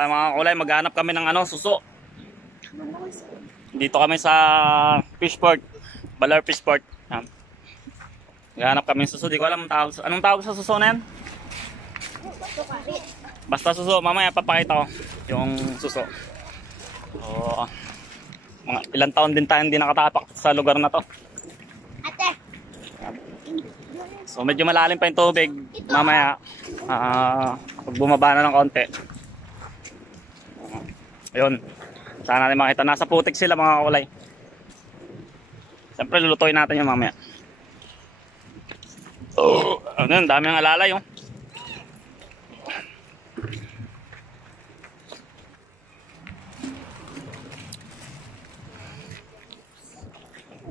Mga kulay, maghanap kami ng ano, suso. Dito kami sa Fishport, Baler Fishport. Maghanap kami ng suso. Di ko alam anong tawag sa suso na yan. Basta suso, mamaya papakita ko yung suso. So, mga ilang taon din tayo hindi nakatapak sa lugar na to. Ate. So medyo malalim pa yung tubig. Mamaya pag bumaba na ng konti. Ayun. Sana natin makita. Nasa putik sila mga kulay. Siyempre lulutuin natin yung mamaya. Oh, ano yun, dami ng alalay oh.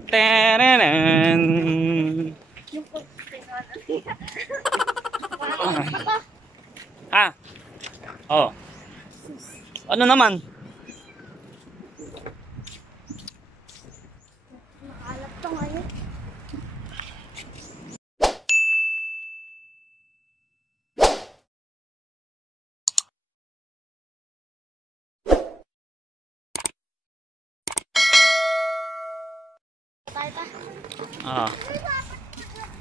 Terenen. Ha? Oh. Ano naman? Nakakalap to ngayon.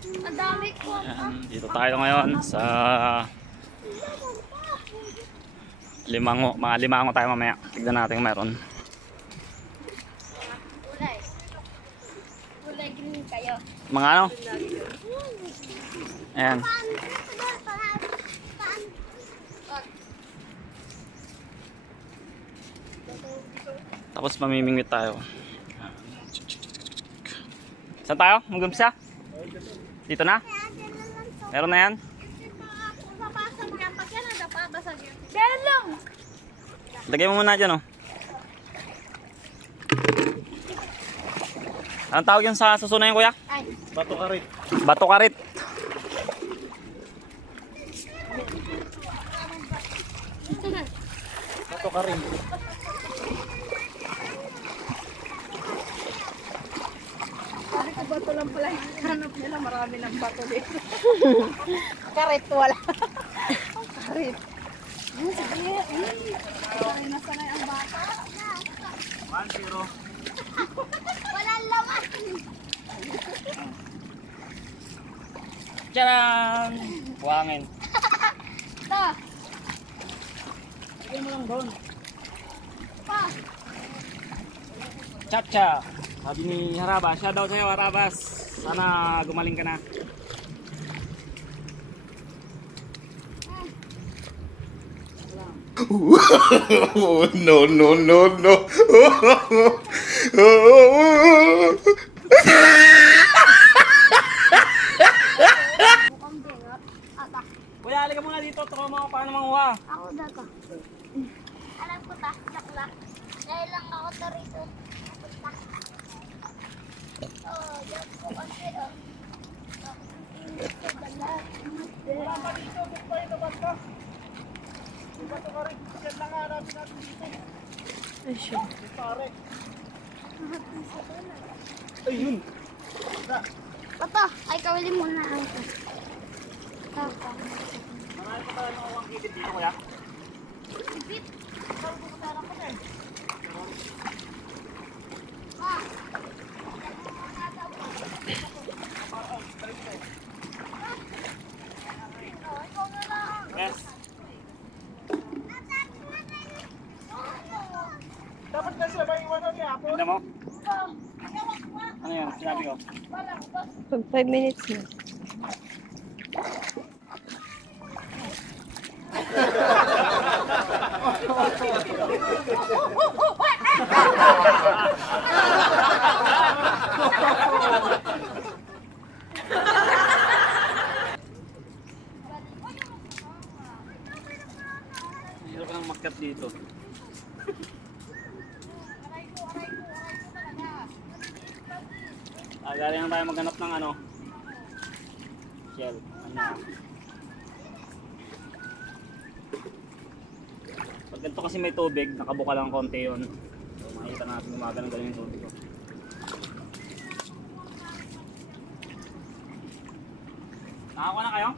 Ang dami ko. Dito tayo ngayon sa Limango. Mga Limango tayo mamaya. Tignan natin kung meron. Kulay green kayo. Mga ano? Ayan. Tapos mamimingwit tayo. Saan tayo? Mag-umpisa? Dito na? Meron na yan? Belong! Lagay mo muna dyan oh. Anong tawag yun sa suso na yun kuya? Ay. Bato karit. Bato karit. Bato karit. Sabi ko bato lang pala. Hanap nila marami ng bato dito. Karit wala. Karit. Sige. Nasanay ang bata. 1-0. Walang laman. Tcharam! Buhangin. Ito. Lagay mo lang doon. Pa. Chacha. Sabi ni Harabas. Siya daw sa'yo Harabas. Sana gumaling ka na. No, no, no, no. Mukhang bingat. Ata. Kuya, halika muna dito. Turo mo ako paano manguha. Ako daga. Alam ko ta. Lakla. Dahil lang ako ta rito. Oh, yan po kasi oh. Wala pa dito. Ba't pa ito ba't ka? Bato karit. Yan lang hanapin natin dito. Ay, siya. Pare. Ayun. Papa, ay kawali muna ako. Papa. Marami pa tayo nakuha ang kibit dito kuya. Ibit. Ah. Yes. Dapat na siya maiwanan niya. Tignan mo. Ano yan? Sinabi ko. Pag 5 minutes na. Hirap ka nang makat dito. Galing na tayo maghanap ng ano. Shell. Ano? Pag ganito kasi may tubig, nakabuka lang konti yun. So, makikita natin umaga ng galing yung tubig ko. Nakakuha na kayo?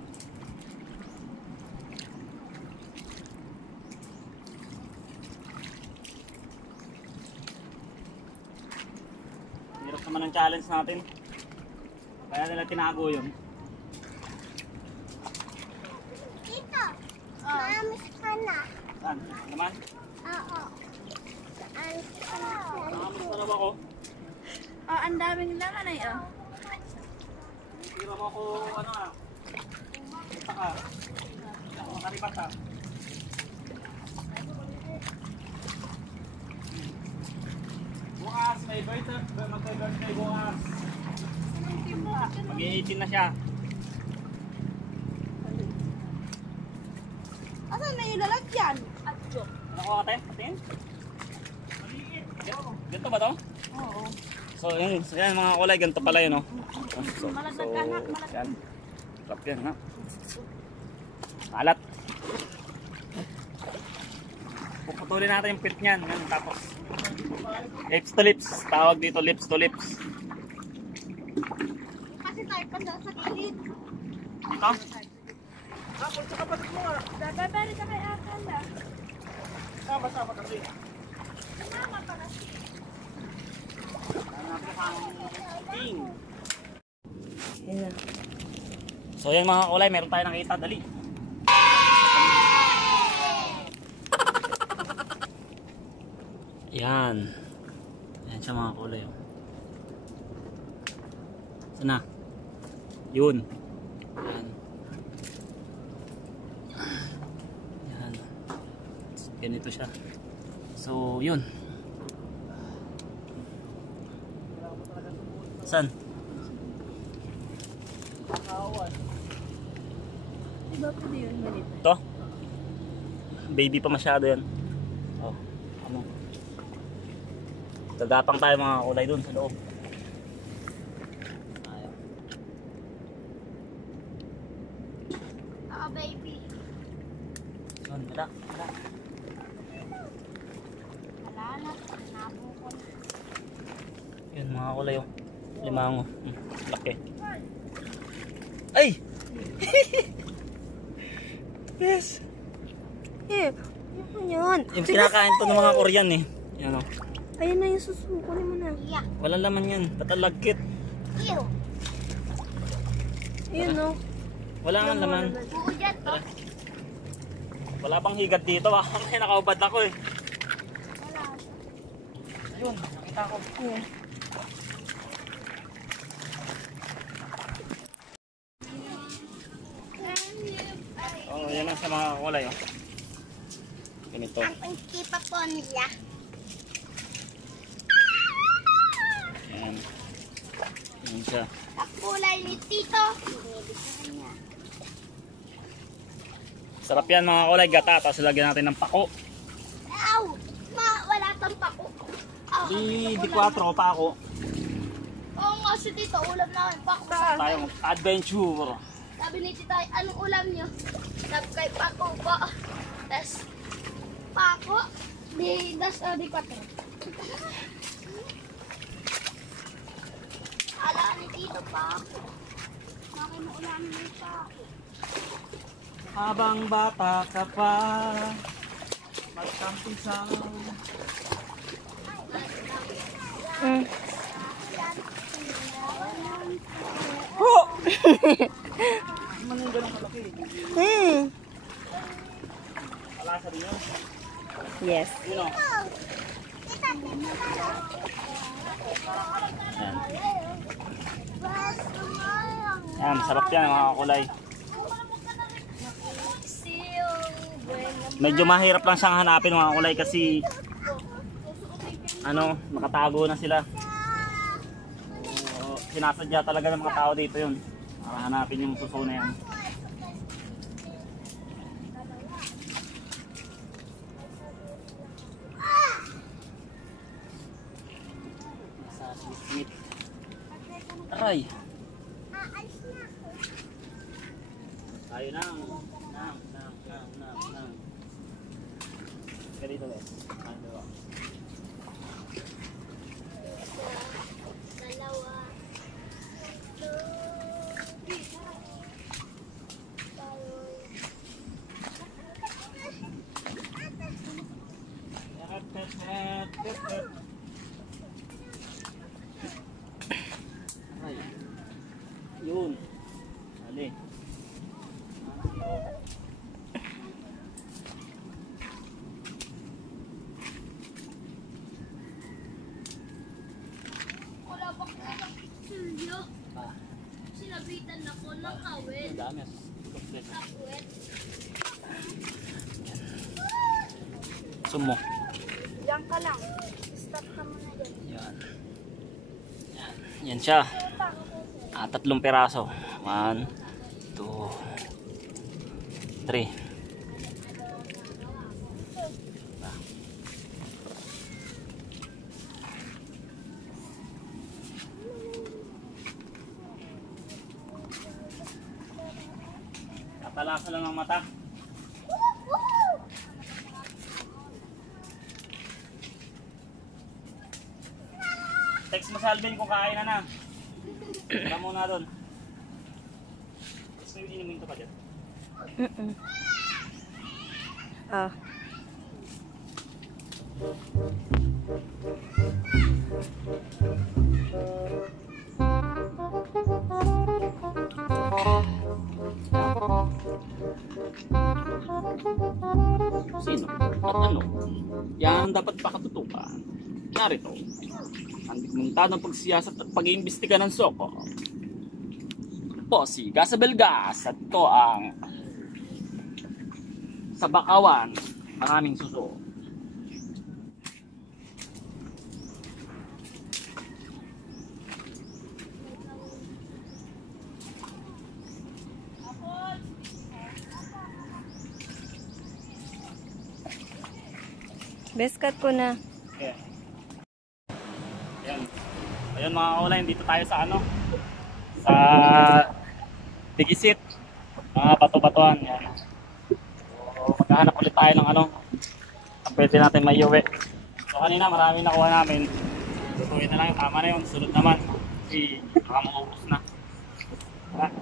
naman ang challenge natin. Kaya nila tinago yun. Tito, maamis ka na. Saan? Ano naman? Oo. Nakamas na ba ako? Oh, ang daming laman ay oh. Tira mo ako, ano ah. Kita ka. Makaribat ha. Bukas, may birthday. Mag-birthday bukas. Mag-18 na siya. Asan na ilalagyan? Ano ko ate? Patingin? Ganito ba to? Oo. So yan mga kulay, ganito pala yun, no? So, Malaglag ka, anak, malaglag. yan. Sarap yan, ha? Alat. Puputulin natin yung pit niyan. Yan, tapos lips to lips. Tawag dito lips to lips. Kasi tayo pa sa gilid. Dito? Hapon sa kapatid mo nga. Babari ka kay Akala. Sama-sama kasi. Mama para si. Ayan na. So yan mga kulay, meron tayo nakita. Dali. Yan. Yan siya mga kulay. Oh. Sana? Yun. Yan. Yan. Ganito siya. So yun. San? Diba pwede yun ganito? Ito? Baby pa masyado yan. Oh, ano? Gagapang tayo mga kulay dun sa loob. Ayaw. Oo, baby. Yun, wala. Wala. Wala na. Nabukol. Yun mga kulay oh. Limango. Laki. Ay! Yes! Eh, ano yan? Yung kinakain to ng mga Korean eh. Yan oh. Ayan na yung susuko mo na. Iyak. Walang laman yan. Patalagkit. Ew. Ayun no. Wala nga laman. Buo dyan to. Wala pang higad dito ah. May nakaubad ako eh. Wala. Ayun, nakita ko. Ayan. Oh, yan lang sa mga kulay oh. Ganito. Ang pangkipa po nila. Yan. Yan siya. Ang kulay ni Tito. Hindi sa kanya. Sarap yan mga kulay gata. Tapos lagyan natin ng pako. Ow! Wala kang pako. Di 4 pa ako. Oo nga si Tito, ulam namin pako. Tayong adventure. Sabi ni Tito, anong ulam niyo? Sabi kay pako po. Tas pako. Di 4. Ala ni Tito pako. Bakit mo ulamin mo yung pako? Habang bata ka pa, magkamping sa... Mm. Oh! Ano yung ganun kalaki? Kalasa rin yun. Yes. Yun o. Yan. Yan, sarap yan mga kulay. Medyo mahirap lang siyang hanapin mga kulay kasi ano, nakatago na sila. So, sinasadya talaga ng mga tao dito yun para hanapin yung suso na yan. Sa sweet. Aray! Tayo nang. Ganito guys. Ano? Dalawa. sinabitan ako ng kawit. Ang dami. Kawit. Sumo. Diyan ka lang. Stop ka muna dyan. Yan. Yan siya. 3 piraso. 1, 2, 3. Katalasa lang ang mata. Text mo si Alvin kung kain na. Tara muna doon. Gusto yung inumin ito pa dyan? Ah. Sino? At ano? Yan ang dapat pakatutukan. Narito, ang digmantadang pagsiyasat at pag-iimbestiga ng Soko. Po si Gasabel Gas at ito ang sa Bakawan, maraming suso. Best cut ko na. Ayan. Ayan. Ayun mga kaulay, dito tayo sa ano? Sa Tigisit. Mga bato-batuan. Yan. So, maghahanap ulit tayo ng ano. Ang pwede natin may uwi. So kanina maraming nakuha namin. Tutuin na lang yung tama na yun. Sunod naman. Kasi baka maubos na. Tara.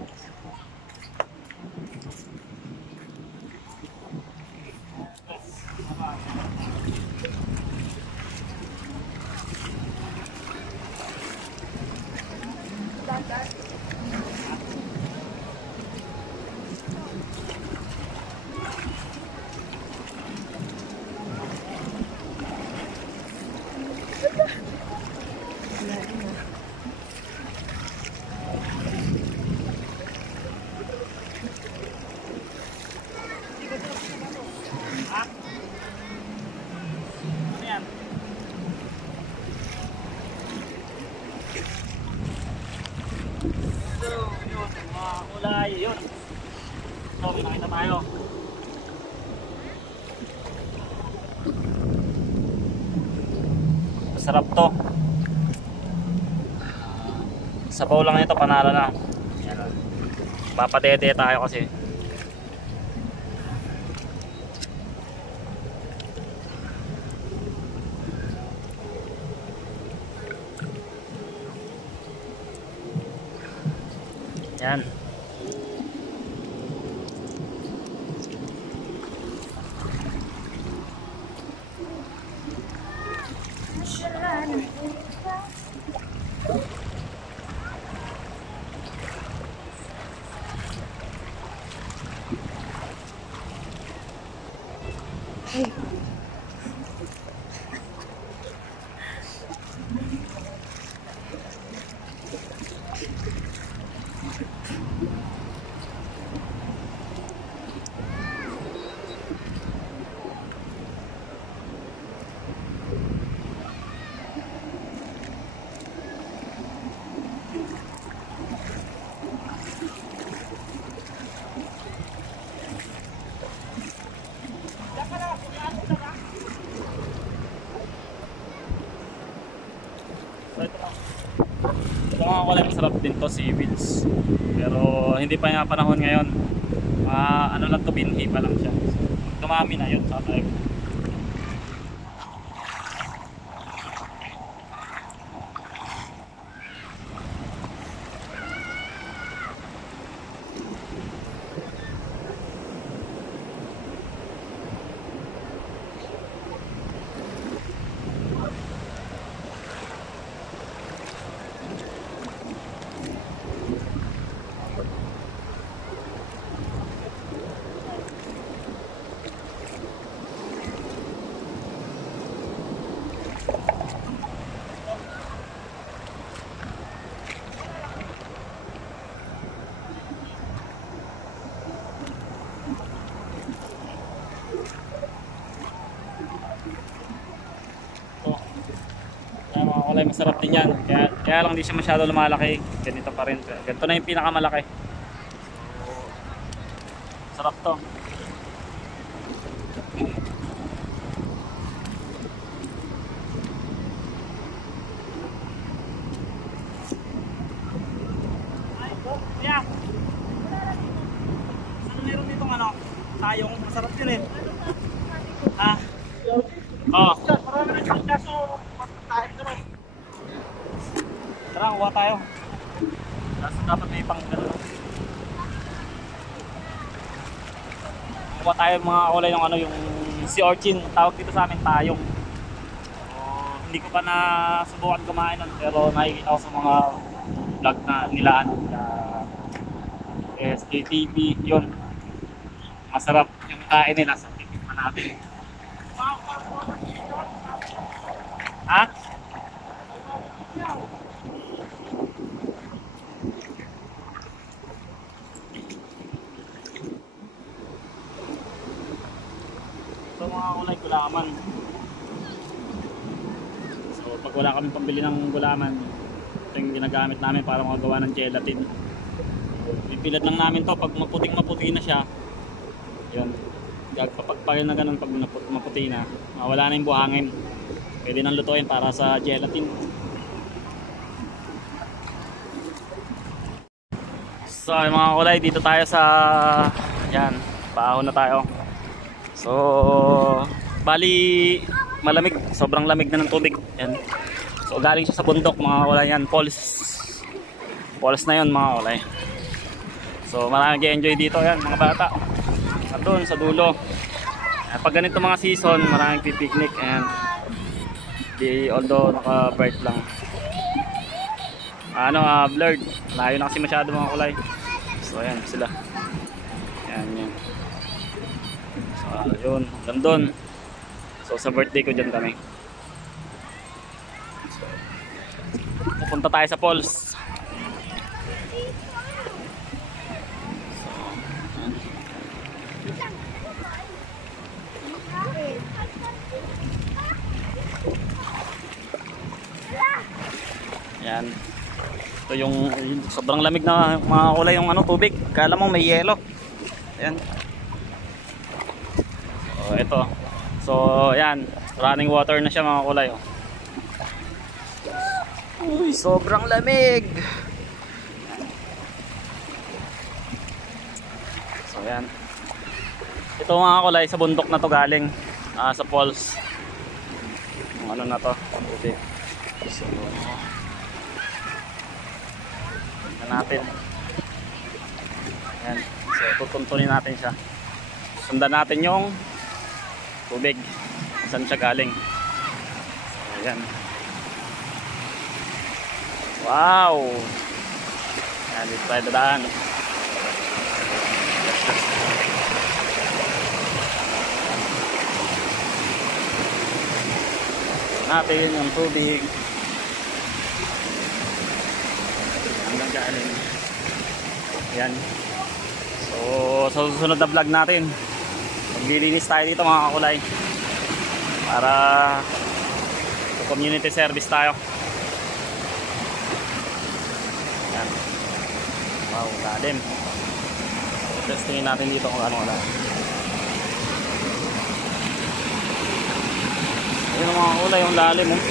Ano yan? So, yun, mga kulay, yun. So, may nakita tayo. Masarap to. Sabaw lang ito, panalo na. Yan. Papadede tayo kasi. Yan. So ito lang. Ito mga kulay, masarap din to, seaweeds. Pero hindi pa nga panahon ngayon. Ano lang to, binhi pa lang siya. So, dumami na yun sa tayo. kulay, masarap din yan. Kaya lang di siya masyado lumalaki. Ganito pa rin. Ganito na yung pinakamalaki. Sarap to. Yeah. Ano meron dito ano? Tayong masarap yun eh. Ha? Oo. Marami na siyang kaso. Tayo naman. Tara, kuha tayo. Kaso dapat may pang gano'n. Kuha tayo mga kulay ng ano, yung sea urchin. Tawag dito sa amin tayong. Hindi ko pa nasubukan kumain nun, pero nakikita ko sa mga vlog na nilaan na SKTV, yun. Masarap yung kain nila sa titikman natin. Ha? Ito mga kulay gulaman. So pag wala kami pambili ng gulaman, ito yung ginagamit namin para makagawa ng gelatin. Pipilat lang namin to pag maputing-maputi na siya. Yun. Gagpapagpagin na ganun pag maputi na. Wala na yung buhangin. Pwede nang lutuin para sa gelatin. So yung mga kulay, dito tayo sa yan, paahon na tayo. So bali malamig, sobrang lamig na ng tubig. Yan. So galing siya sa bundok mga kulay yan, falls na yun mga kulay. So maraming nag-enjoy dito yan mga bata. At doon sa dulo. Pag ganito mga season, maraming pipiknik and although naka-bright lang. Blurred. Layo na kasi masyado mga kulay. So ayan sila. Ayan yan. So yun, doon. So sa birthday ko dyan kami. So, pupunta tayo sa falls. Yan. Ito yung sobrang lamig na mga kulay yung tubig. Kala mo may yelo. Ayan. So ito. So yan, running water na siya mga kulay oh. Uy, sobrang lamig. So yan. Ito mga kulay sa bundok na to galing sa falls. Yung ano na to, tubig. So natin. Ayan. So tutuntunin natin siya. Sundan natin yung tubig. Saan siya galing. So ayan. Wow! Ayan, dito tayo dadaan. Natin yung tubig. Hanggang galing. Ayan. So sa susunod na vlog natin, maglilinis tayo dito mga kakulay para community service tayo. Ayan. Wow, lalim. So, testingin natin dito kung ano wala. Ayan mga kakulay, yung lalim oh.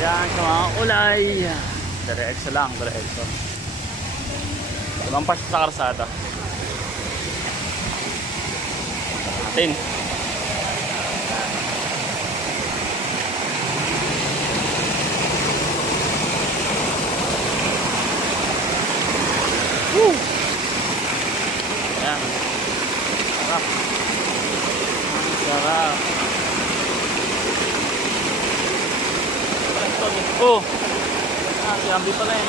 Ayan sa mga kulay. Diretso lang, diretso. Lampas sa karsada. Natin. Woo! Ayan. Sarap. Sarap. Oh, si Ambi pala eh.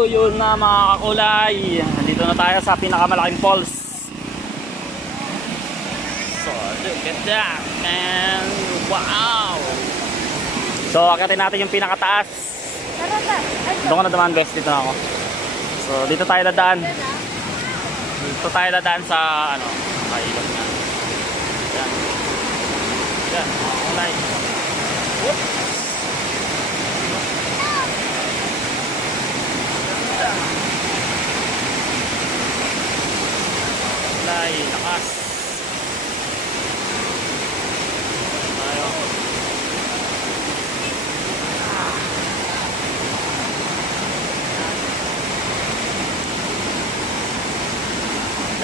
So yun na mga kakulay, nandito na tayo sa pinakamalaking falls. So look at that man, wow. So akitin natin yung pinakataas. Doon ko na naman guys, dito na ako. So dito tayo dadaan. Dito tayo dadaan sa ano, kailog na. Yan. Yan mga kakulay. Whoop. Ay, lakas. Tayo.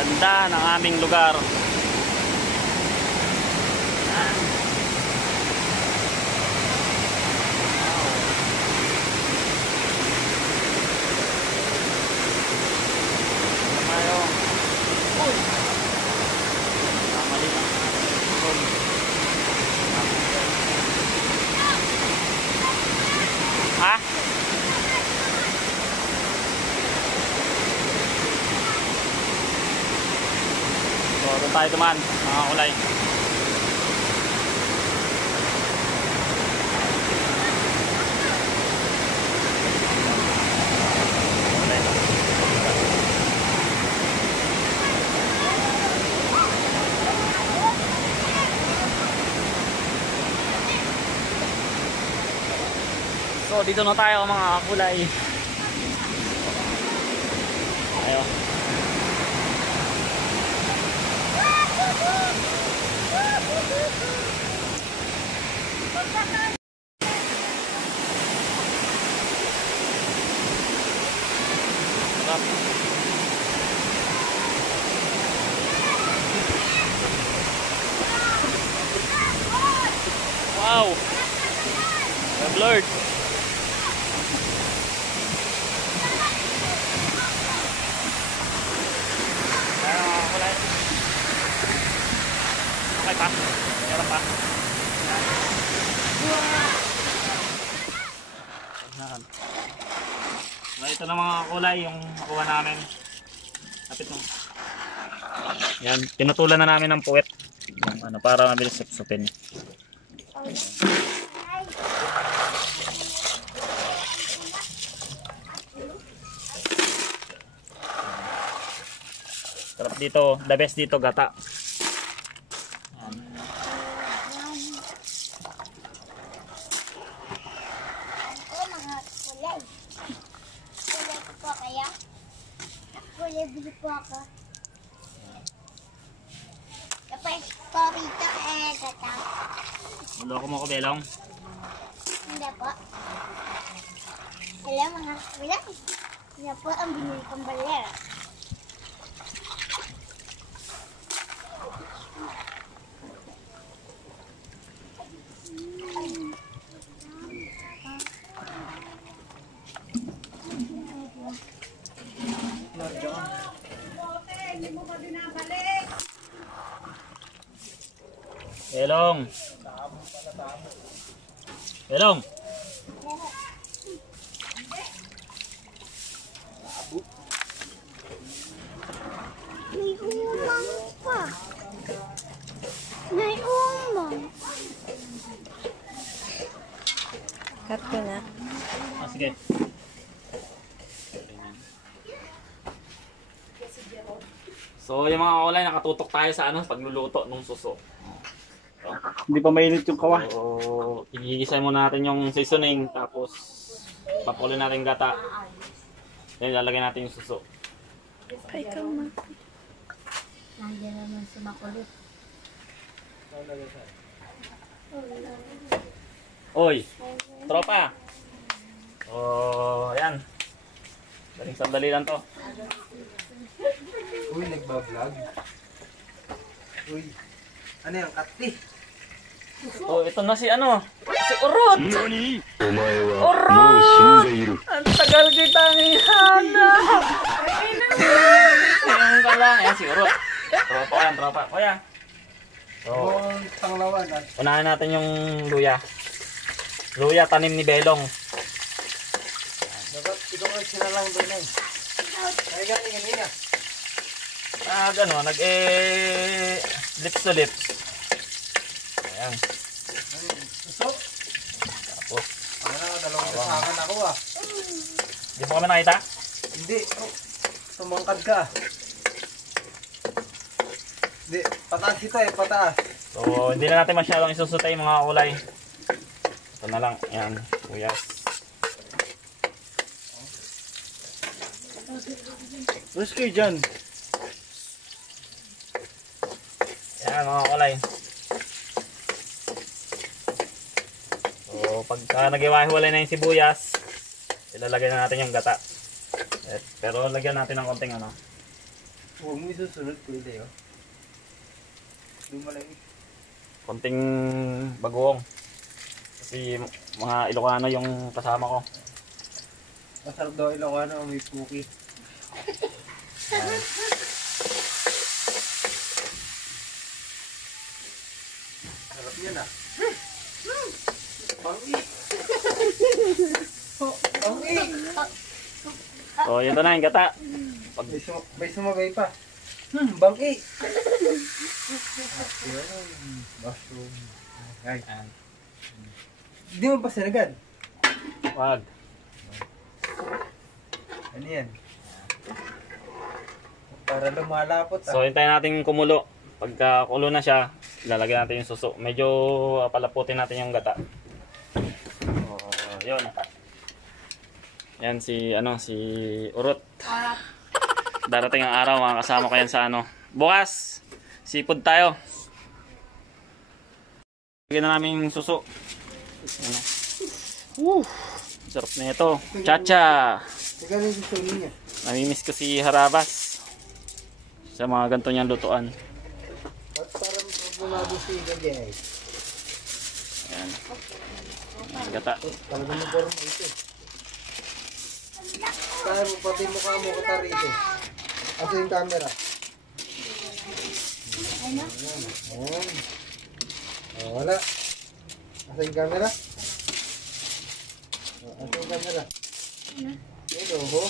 Ganda ng aming lugar. Ha? So, doon tayo dumaan, mga kulay. So dito na tayo mga kulay. Ayo. Wow. Blurred. Okay pa? Meron pa? Yan. So, ito na mga kulay yung nakuha namin. Kapit mo. Yan, tinutulan na namin ng puwet. Yung, ano, para mabilis supsupin. Sarap dito, the best dito gata. Bili po ako. Tapos, porito gata. Loko mo ko, Belong? Hindi po. Hello mga kulang. Hindi po ang binili kong balera. Belong. Belong. May umang pa. May umang. Cut ko na. Ah, sige. So, yung mga kulay, nakatutok tayo sa ano, pagluluto ng suso. Hindi pa mainit yung kawa. So, igigisay muna natin yung seasoning, tapos papakuloy natin gata. Then, lalagyan natin yung suso. Ay, kama. Nandiyan naman si makulit. Oy, tropa! Oh, ayan. Daling sandali lang to. Uy, nagbablog. Uy, ano yung kati? Oh, ito na si ano? Si Urot! Urot! Ang tagal kitang ihanap! Ayan ka lang. Ayan si Urot. Tropa yan, tropa. Kuya. So, Ang panglawan at unahin natin yung luya. Luya, tanim ni Belong. dapat Ito ko sinalang doon eh. Ay, galing kanina. Gano'n, lips to lips. Ayan. Suso? Tapos, Dalawang kasangan ako ah. di mo kami nakita? Hindi. Oh, tumangkad ka. Hindi, pataas ito eh, pataas. So, hindi na natin masyadong isusutay yung mga kulay. Ito na lang. Ayan, sibuyas. Terus kayo dyan. Ayan, mga kulay. So, pagka nag-iwahiwalay na yung sibuyas, ilalagay na natin yung gata. Pero lagyan natin ng konting ano. Huwag mo isusunod ko ito yun. Dumalay. Konting bagoong. Kasi mga Ilocano yung kasama ko. Masarap daw Ilocano, may puki. Ayan. Sarap yan ah. Pangi. Pangi. So, ito na yung gata. May sumagay pa. Bangi. Mushroom. Ay. Ayan. Hindi mo pa sinagad. Wag. Ano yan? Para lumalapot ah. So, hintayin natin kumulo. Pagka kulo na siya, ilalagay natin yung suso. Medyo palaputin natin yung gata. So, yun. Yan si Urot. Darating ang araw, mga kasama ko yan sa bukas, seafood tayo. Lagyan na namin yung suso. Sarap na ito. Chacha. Teka lang gusto niya. Namimiss ko si Harabas sa mga ganito niyang lutuan. Ba't parang bumabo si Gagay? Ayan. Ayan, gata. Talagang mag-forma ito. Kaya mo pati mukha mo kata rito. Asa yung camera? Ayan. Oh, wala. Asa yung camera? Oh, asa yung camera? Hello ho.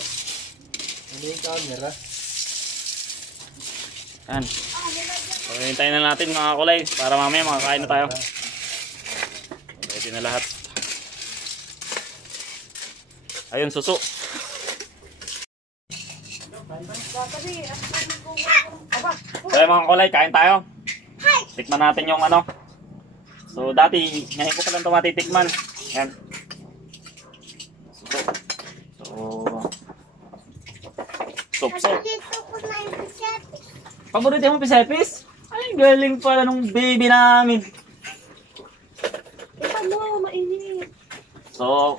Ano yung camera? Ayan. So, hintayin na natin mga kulay para mamaya makakain na tayo. Ready na lahat. Ayun, suso. So mga kulay, kain tayo. Tikman natin yung So dati, ngayon ko pa lang ito matitikman. Ayan. Suso. So, soup. Dito ko na yung bisyat. Paborito mo pisepis? Ay, galing pala nung baby namin. Ito mo, mainit. So,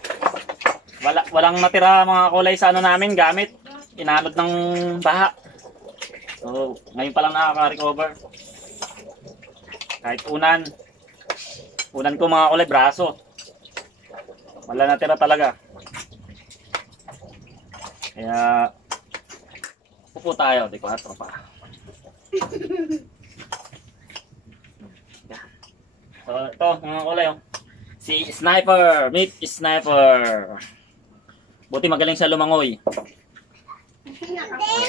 walang natira mga kulay sa namin gamit. Inalot ng baha. So, ngayon pa lang nakaka-recover. Kahit unan ko mga kulay, braso. Wala natira talaga. Kaya, upo tayo, di ko hatro pa. So, ito mga kulay, si Sniper, meet Sniper. Buti magaling siya lumangoy.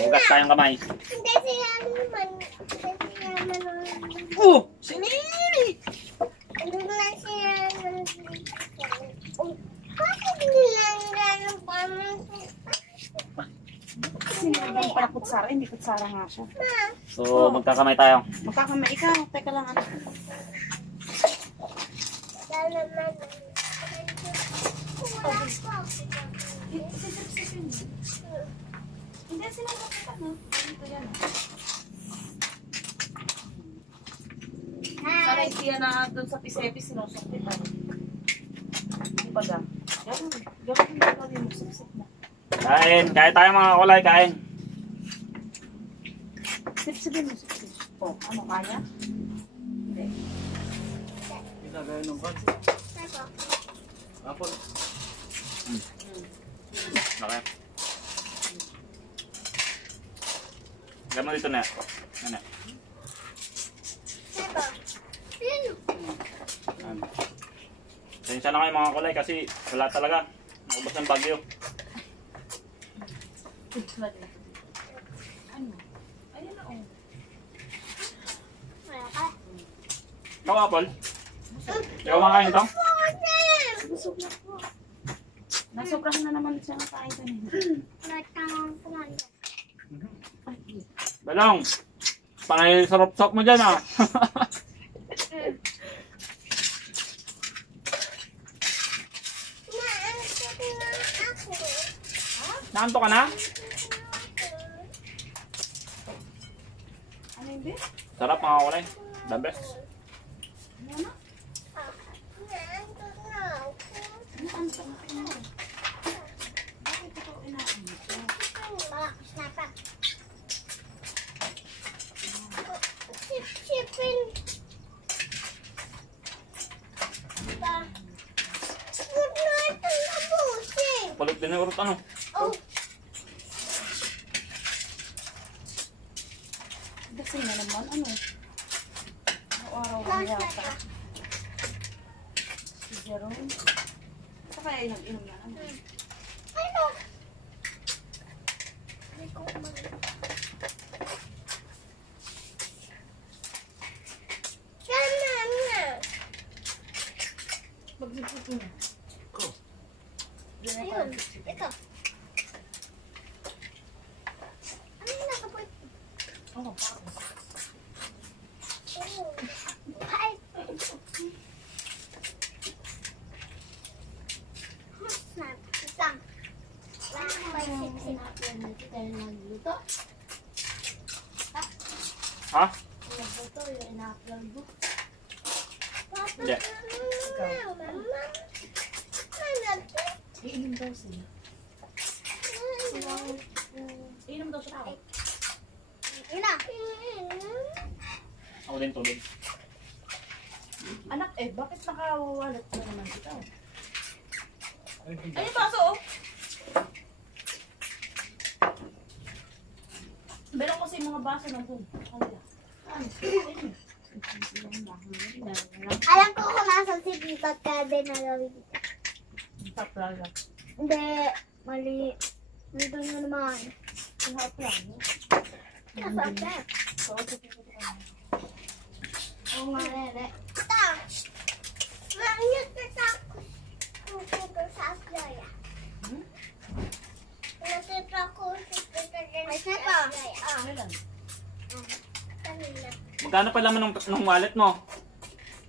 Hugas tayong kamay. Hindi siya naman. Sinili! Ano na siya bakit nilang gano'n pa Sinili pala kutsara. Hindi kutsara nga siya. So, magkakamay tayo. Magkakamay ikaw. Teka lang ano. lalaman? Hindi sila nakita na. Dito yan. Sanay siya na doon sa pisepis sinusuntitan. Di ba ga? Gano'n yung gagawin mo. Sipsip na. Kain tayo mga kulay, kain. Sipsipin mo, sipsip. O, ano kaya? Hindi. Ginagaya ng kan. Apple. Okay. Gamo dito na. Ano? Pasensya na kayo mga kulay kasi wala talaga. Naubos ng bagyo. Wala ka. Ikaw, Apple? Ikaw makain ito? Nasobrahan na naman siya ng kain kanina. Kumain. Balong, panay sarap-sarap mo dyan ah. Naanto ka na? Ano yun, babe? Sarap mga kulay. The best. Sipin. Good night ang abusin. Palit din yung urut ano. Oh, Kasi na naman, ano? Araw-araw lang yata. Si Jerome. Sa kaya yung nag-inom na, ano? ano? Hindi ko Magsipsipin na. Ayun, ito. Ano yung nakapot? Oo, parang. Ay. Isang. Wala pa yung sinabi dito dahil nagluto. Ha? Nagluto yung ina-upload mo. Hindi. Iinom daw sila. Iinom daw siya ako. Ina. Ako din tubig. Anak, bakit nakawalat na naman ikaw? Ay, baso, oh! Meron kasi mga baso na doon. Alam ko kung nasan si Tita Kade na gawin. Taplaga. Hindi. Mali. Nandito na naman. Lahat lang. Kasapit. Oo nga, Rere. Ito. Mangit na tapos. Kukuto sa Aslaya. Natita ko si Tita Kade sa Aslaya. Kailan? Kanina. Magkano pa laman ng wallet mo?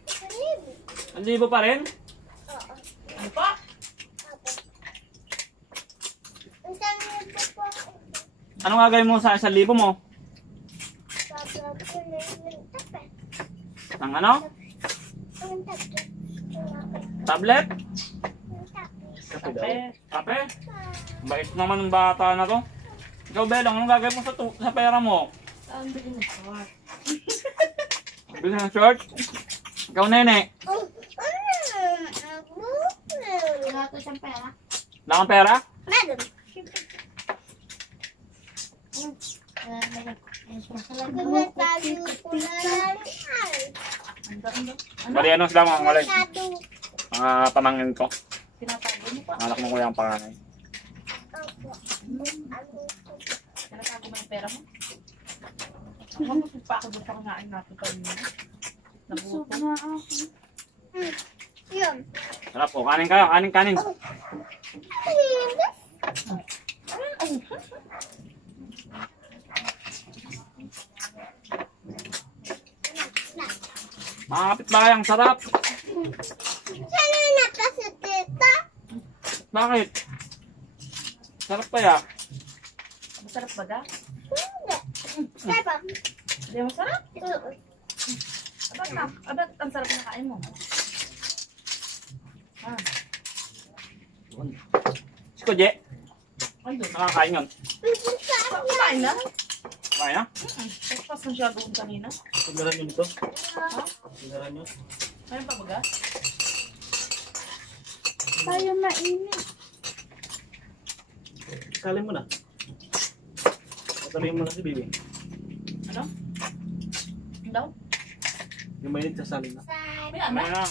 Kanina. 1,000 pa rin? Oo. Ano pa? Opo. Isang libo po. Ano nga gawin mo sa 1,000 mo? Sablog ko na yung tape. Ang ano? Ang tape. Tablet? Ang tape. Kape daw. Kape? Bait naman ng bata na to. Ikaw, Belong, anong gagawin mo sa pera mo? Saan bilhin mo sa Bili ng short? Ikaw, Nene. Oh, wala ko siyang pera. Wala kang pera? Meron. Nagtago ko na lang. Bali, ano sila mga kulay? Nagtago. Mga pamangkin ko. Tinatago mo pa. Anak mo ko yung panganay. Opo. Tinatago mo yung pera mo. Mamusog pa ako doon sa kanain natin kanina. Nabuto. Yun. Sarap po. Kanin kayo. Kanin, kanin. Mga kapitbahay, ang sarap. Sana nakasa tita. Bakit? Sarap pa ya. Masarap ba da? Hindi. Saba. Hindi masarap? Oo. Abat, ang sarap na kain mo. Ah, Si Koje, ano? nakakain yun. Kain na? Kain na? Tapos na siya doon kanina. Paglaran nyo nito. Paglaran nyo. Mayroon pa baga? Tayo mainit. Salin mo na. Salin mo na si Bibi. Ano? Ano daw? Yung mainit sa salin na. May ama? Kain na.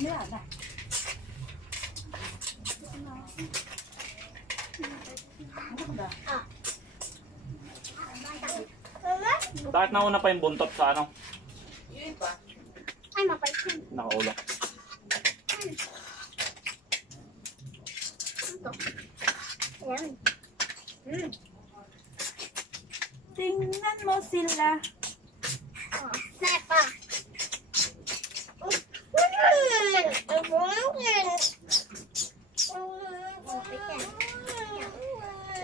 May ama. Bakit nauna pa yung buntot sa ano? Ay, mapait yun. Nakaulo. Ayan. Tingnan mo sila. Oh, sniper.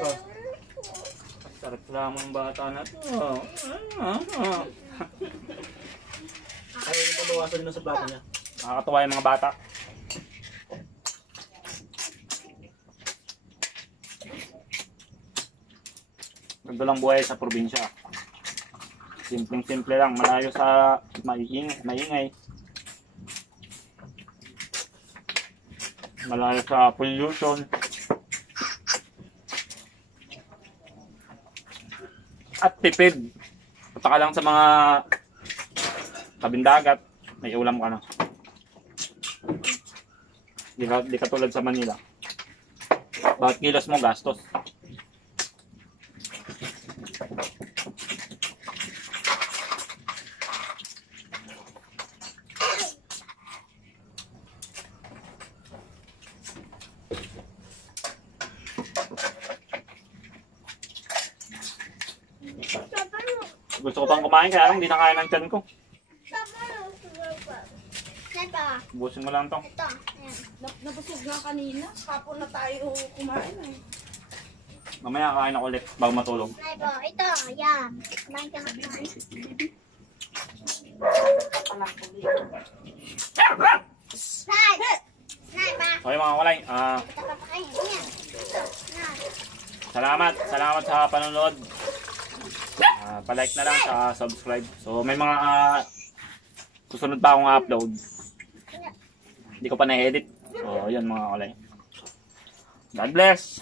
Oh. Sarap lang ang bata na to. Ayaw niyo pabawasan na sa bata niya. Nakakatuwa yung mga bata. Ganda lang buhay sa probinsya. Simpleng-simple lang, malayo sa maingay. Malayo sa pollution. At tipid. Punta ka lang sa mga tabing dagat, may ulam ka na. Di ka tulad sa Manila. Bawat kilos mo gastos. Gusto ko pang kumain kaya lang hindi na kaya ng tiyan ko. Sniper. Busin mo lang to. Ito. Ayan. Nabusog nga kanina. Hapon na tayo kumain eh. Mamaya kain ako ulit bago matulog. Sniper. Ito. Ayan. Kumain ka na. Kumain. Sniper. Sniper. Okay mga kulay, Kita pa kain. Ayan. salamat sa panonood. Pa-like na lang sa subscribe. So may mga susunod pa akong upload. Hindi ko pa na-edit. So yun mga kulay. God bless!